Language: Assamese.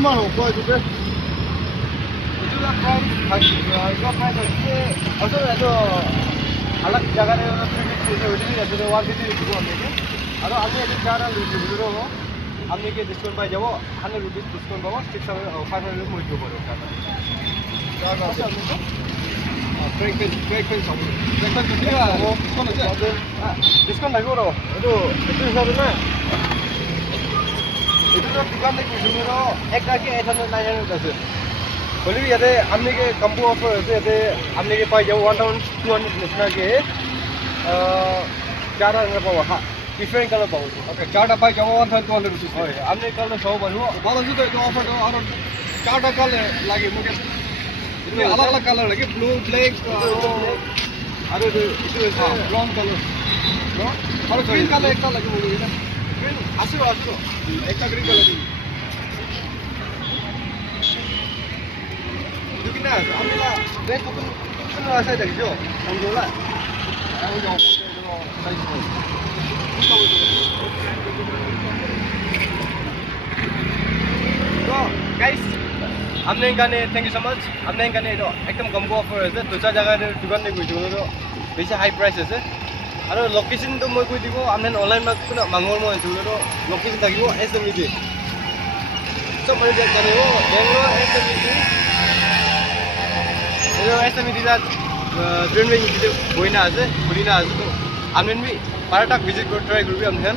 কিমান হ'ব কোৱা এইটোতে Itulah kan, itu apa itu? Also itu alat jaga ni orang tu itu itu itu warga itu juga ambil. Ada ambil itu cara lucu dulu loh. Ambil ke diskon by jawab, 100 rupees diskon bawa, 600 500 mau jual boleh kan? জাগা আছে Break sama. দেখবেন তো ঠিক আছে কোন আছে Diskon lagi loh. Itu hisabe na. Itu tu dukan ni kucing itu, ek kaki 800 900 আছে. बोले यादे हमने के कम्बो ऑफर है यादे हमने के पास जब 1200 निकला के चार रंग पावा हाँ डिफरेंट कलर पावा ওকে চারটা পাই যাবো 1200 রুপিস ओए हमने कलर सब बनवा ভালো জুতো এটা অফারটা আর চারটা কালার লাগে মুখে ini alag alag color lagi blue black अरे itu brown color no और green color একটা লাগে মুখে এটা green আসো একটা green color itu kena ambil baik pun kena saya dah hijau ambil lah আমি যাও সাইজ तो गाइस हमने गाने थैंक यू सो मच हमने गाने तो एकदम कम्बो ऑफर है दूसरा जगह दुकान नहीं कोई तो बेसी हाई प्राइस है और लोकेशन तो मैं कोई দিব हमने ऑनलाइन में कुछ मांगोर में जुड़े तो लोकेशन থাকিব एसएमडी सब मैं जाने वो बेंगलोर एसएमडी ये एसएमडी दा ट्रेन में बइना আছে ঘুরিনা আছে তো हमने भी 12 तक विजिट कर ट्राई करबी हमने